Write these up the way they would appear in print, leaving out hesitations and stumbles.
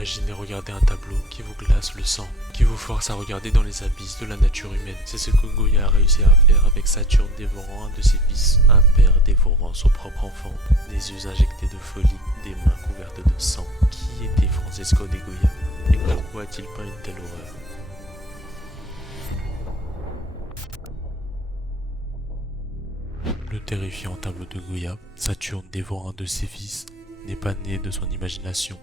Imaginez regarder un tableau qui vous glace le sang, qui vous force à regarder dans les abysses de la nature humaine. C'est ce que Goya a réussi à faire avec Saturne dévorant un de ses fils, un père dévorant son propre enfant, des yeux injectés de folie, des mains couvertes de sang. Qui était Francesco de Goya et pourquoi a-t-il peint une telle horreur? Le terrifiant tableau de Goya, Saturne dévorant un de ses fils, n'est pas né de son imagination.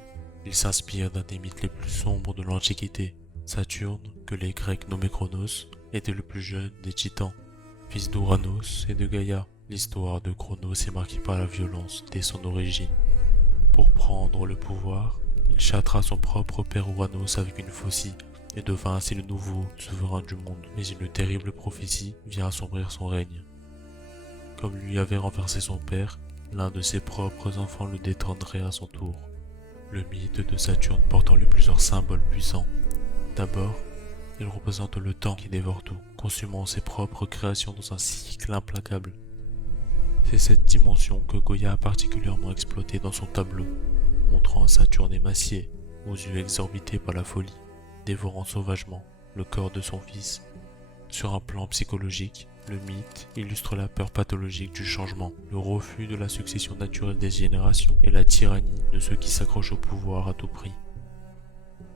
Il s'inspire d'un des mythes les plus sombres de l'Antiquité. Saturne, que les Grecs nommaient Chronos, était le plus jeune des titans. Fils d'Ouranos et de Gaïa, l'histoire de Chronos est marquée par la violence dès son origine. Pour prendre le pouvoir, il châtra son propre père Ouranos avec une faucille et devint ainsi le nouveau souverain du monde. Mais une terrible prophétie vient assombrir son règne. Comme lui avait renversé son père, l'un de ses propres enfants le détrônerait à son tour. Le mythe de Saturne porte en lui plusieurs symboles puissants. D'abord, il représente le temps qui dévore tout, consumant ses propres créations dans un cycle implacable. C'est cette dimension que Goya a particulièrement exploitée dans son tableau, montrant Saturne émacié, aux yeux exorbités par la folie, dévorant sauvagement le corps de son fils. Sur un plan psychologique, le mythe illustre la peur pathologique du changement, le refus de la succession naturelle des générations et la tyrannie de ceux qui s'accrochent au pouvoir à tout prix.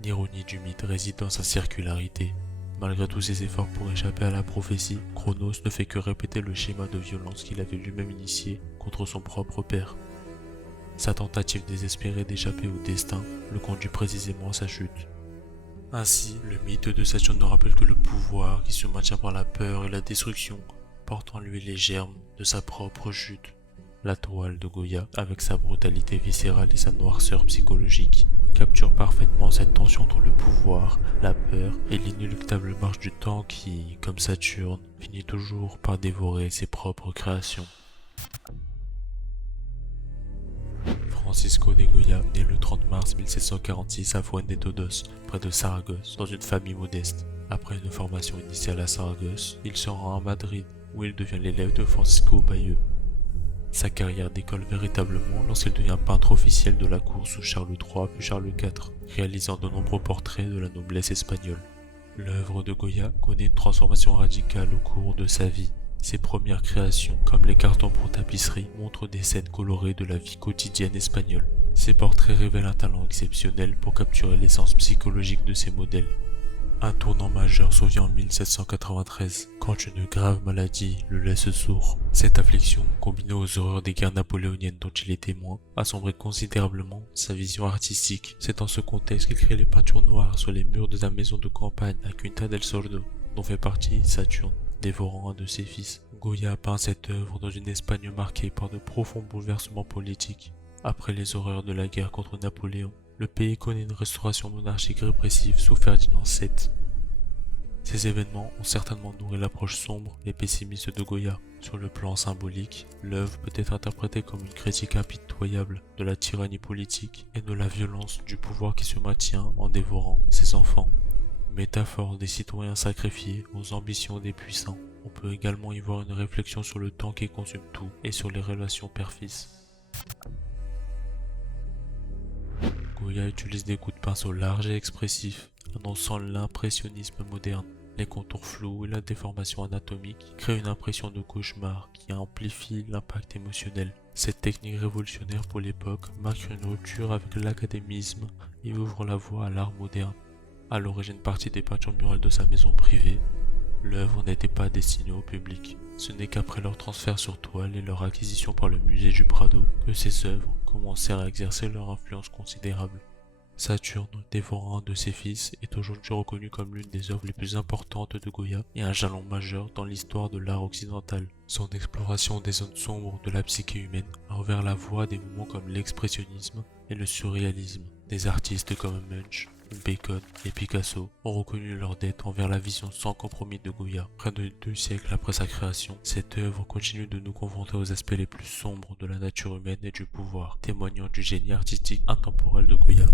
L'ironie du mythe réside dans sa circularité. Malgré tous ses efforts pour échapper à la prophétie, Chronos ne fait que répéter le schéma de violence qu'il avait lui-même initié contre son propre père. Sa tentative désespérée d'échapper au destin le conduit précisément à sa chute. Ainsi, le mythe de Saturne ne rappelle que le pouvoir qui se maintient par la peur et la destruction, portant en lui les germes de sa propre chute. La toile de Goya, avec sa brutalité viscérale et sa noirceur psychologique, capture parfaitement cette tension entre le pouvoir, la peur et l'inéluctable marche du temps qui, comme Saturne, finit toujours par dévorer ses propres créations. Francisco de Goya naît le 30 mars 1746 à Fuente de Todos, près de Saragosse, dans une famille modeste. Après une formation initiale à Saragosse, il se rend à Madrid, où il devient l'élève de Francisco Bayeux. Sa carrière décolle véritablement lorsqu'il devient peintre officiel de la cour sous Charles III puis Charles IV, réalisant de nombreux portraits de la noblesse espagnole. L'œuvre de Goya connaît une transformation radicale au cours de sa vie. Ses premières créations, comme les cartons pour tapisserie, montrent des scènes colorées de la vie quotidienne espagnole. Ses portraits révèlent un talent exceptionnel pour capturer l'essence psychologique de ses modèles. Un tournant majeur survient en 1793, quand une grave maladie le laisse sourd. Cette affliction, combinée aux horreurs des guerres napoléoniennes dont il est témoin, assombrit considérablement sa vision artistique. C'est dans ce contexte qu'il crée les peintures noires sur les murs de sa maison de campagne à Quinta del Sordo, dont fait partie Saturne, dévorant un de ses fils. Goya peint cette œuvre dans une Espagne marquée par de profonds bouleversements politiques. Après les horreurs de la guerre contre Napoléon, le pays connaît une restauration monarchique répressive sous Ferdinand VII. Ces événements ont certainement nourri l'approche sombre et pessimiste de Goya. Sur le plan symbolique, l'œuvre peut être interprétée comme une critique impitoyable de la tyrannie politique et de la violence du pouvoir qui se maintient en dévorant ses enfants. Métaphore des citoyens sacrifiés aux ambitions des puissants. On peut également y voir une réflexion sur le temps qui consume tout et sur les relations père-fils. Goya utilise des coups de pinceau larges et expressifs, annonçant l'impressionnisme moderne. Les contours flous et la déformation anatomique créent une impression de cauchemar qui amplifie l'impact émotionnel. Cette technique révolutionnaire pour l'époque marque une rupture avec l'académisme et ouvre la voie à l'art moderne. À l'origine partie des peintures murales de sa maison privée, l'œuvre n'était pas destinée au public. Ce n'est qu'après leur transfert sur toile et leur acquisition par le musée du Prado que ces œuvres commencèrent à exercer leur influence considérable. Saturne, dévorant un de ses fils, est aujourd'hui reconnu comme l'une des œuvres les plus importantes de Goya et un jalon majeur dans l'histoire de l'art occidental. Son exploration des zones sombres de la psyché humaine a ouvert la voie à des mouvements comme l'expressionnisme et le surréalisme. Des artistes comme Munch, Bacon et Picasso ont reconnu leur dette envers la vision sans compromis de Goya. Près de 2 siècles après sa création, cette œuvre continue de nous confronter aux aspects les plus sombres de la nature humaine et du pouvoir, témoignant du génie artistique intemporel de Goya.